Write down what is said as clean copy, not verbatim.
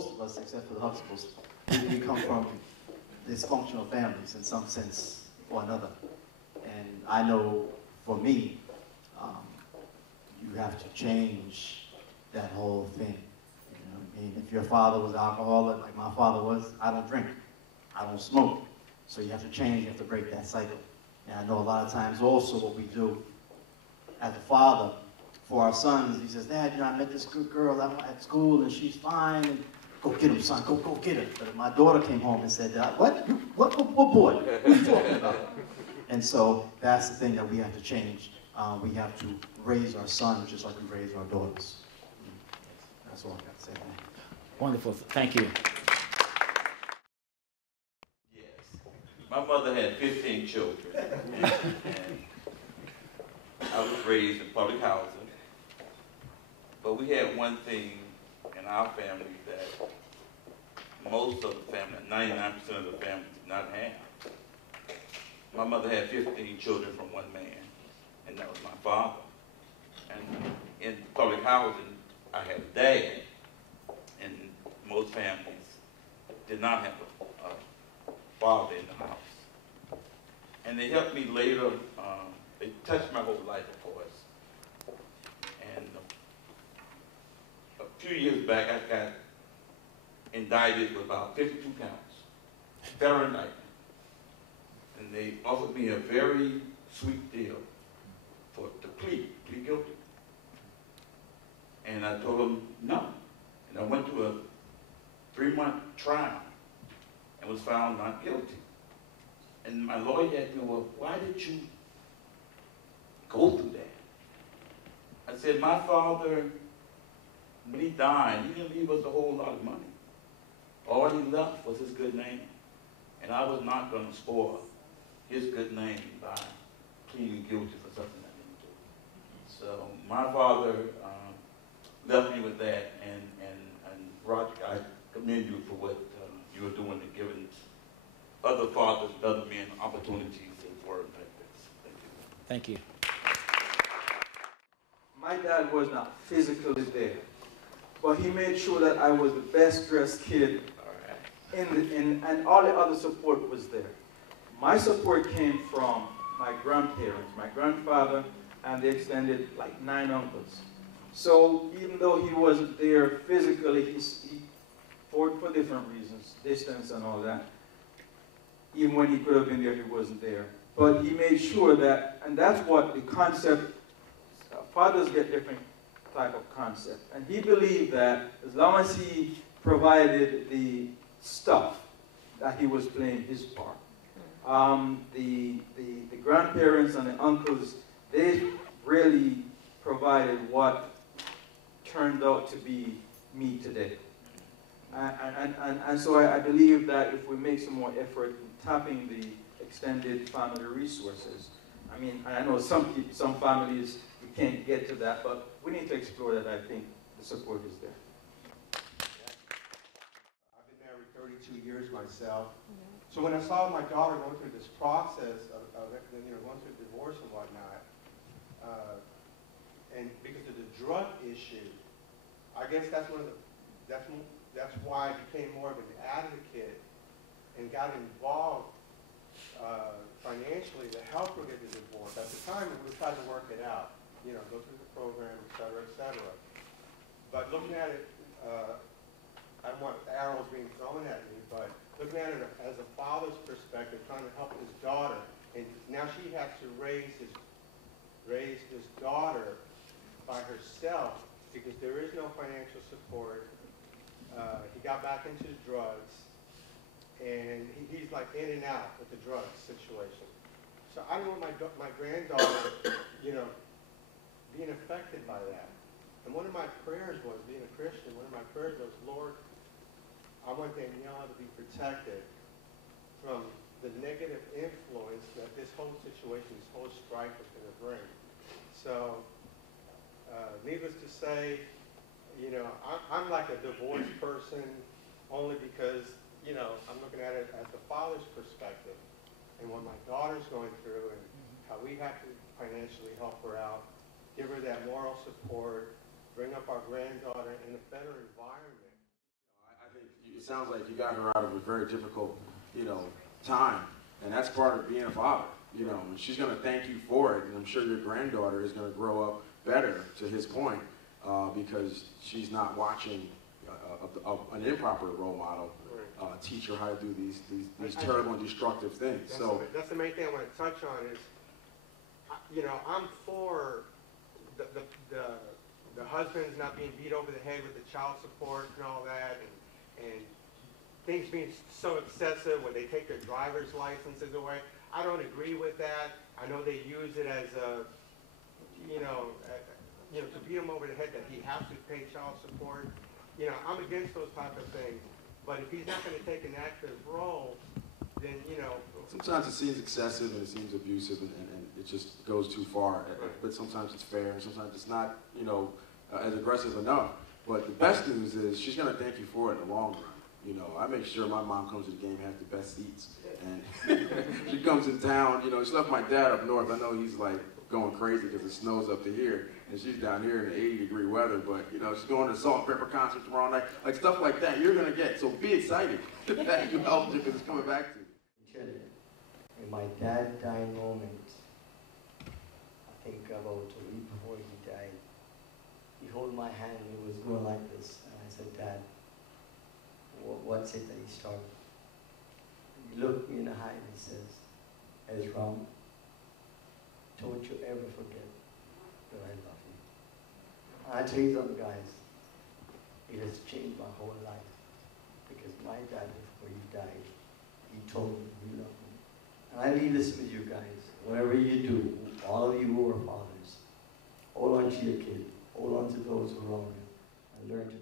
most of us, except for the Huxtables, we come from dysfunctional families in some sense or another. And I know for me, you have to change that whole thing. You know what I mean? If your father was alcoholic, like my father was, I don't drink, I don't smoke. So you have to change, you have to break that cycle. And I know a lot of times also what we do as a father for our sons, he says, Dad, you know, I met this good girl at school and she's fine, and go get him, son, go get her. But if my daughter came home and said, what boy? What are you talking about? And so that's the thing that we have to change. We have to raise our sons just like we raise our daughters. That's all I got to say. Wonderful. Thank you. Yes. My mother had 15 children. And I was raised in public housing. But we had one thing in our family that most of the family, 99% of the family, did not have. My mother had 15 children from one man, and that was my father. And in public housing, I had a dad, and most families did not have a father in the house. And they helped me later. They touched my whole life, of course. And a few years back, I got indicted with about 52 counts, federal indictment. And they offered me a very sweet deal to plead guilty. And I told them no. And I went to a 3-month trial and was found not guilty. And my lawyer asked me, well, why did you go through that? I said, my father, when he died, he didn't leave us a whole lot of money. All he left was his good name. And I was not going to spoil his good name by pleading guilty for something I didn't do. So my father left me with that, and Roger, I commend you for what you are doing and giving other fathers and other men opportunities and work like this. Thank you. Thank you. My dad was not physically there, but he made sure that I was the best dressed kid, and all the other support was there. My support came from my grandparents, my grandfather, and they extended like 9 uncles. So even though he wasn't there physically, he for different reasons, distance and all that. Even when he could have been there, he wasn't there. But he made sure that, and that's what the concept, fathers get different type of concept. And he believed that as long as he provided the stuff, that he was playing his part. The grandparents and the uncles, they really provided what turned out to be me today. And so I believe that if we make some more effort in tapping the extended family resources, I mean, I know some families, we can't get to that, but we need to explore that. I think the support is there. I've been married 32 years myself. So when I saw my daughter going through this process of going through divorce and whatnot, and because of the drug issue, I guess that's why I became more of an advocate and got involved financially to help her get the divorce. At the time, we tried to work it out, go through the program, et cetera, et cetera. But looking at it, I don't want arrows being thrown at me, but looking at it as a father's perspective, trying to help his daughter, and now she has to raise his daughter by herself because there is no financial support. He got back into drugs, and he's like in and out with the drugs situation. So I don't want my granddaughter, being affected by that. And one of my prayers was, being a Christian, one of my prayers was, Lord, I want Daniela to be protected from the negative influence that this whole situation, this whole strife is going to bring. So, needless to say, I'm like a divorced person only because, I'm looking at it as the father's perspective and what my daughter's going through and how we have to financially help her out, give her that moral support, bring up our granddaughter in a better environment. I've sounds like you got her out of a very difficult, you know, time, and that's part of being a father, you know, and she's going to thank you for it, and I'm sure your granddaughter is going to grow up better, to his point, because she's not watching an improper role model teach her how to do these terrible and destructive things. That's the main thing I want to touch on is, you know, I'm for the husbands not being beat over the head with the child support and all that, and things being so excessive when they take their driver's licenses away. I don't agree with that. I know they use it as a, to beat him over the head that he has to pay child support. You know, I'm against those type of things. But if he's not going to take an active role, then, you know. Sometimes it seems excessive and it seems abusive and it just goes too far. Right. But sometimes it's fair and sometimes it's not, you know, as aggressive enough. But the best news is she's going to thank you for it in the long run. You know, I make sure my mom comes to the game and has the best seats. And she comes in town, you know, she left my dad up north. I know he's like going crazy because it snows up to here. And she's down here in the 80-degree weather. But, you know, she's going to the Salt and Pepper concert tomorrow night. Like stuff like that you're going to get. So be excited that you helped because it's coming back to you. In my dad dying moment, I think about a week before he died, he held my hand and it was going like this. And I said, Dad, what's it that he started? He looked me in the eye and he says, Ezra, don't you ever forget that I love you. And I tell you something, guys, it has changed my whole life. Because my dad, before he died, he told me he loved me. And I leave this with you guys. Whatever you do, all of you who are fathers, hold on to your kid, hold on to those who are around you, and learn to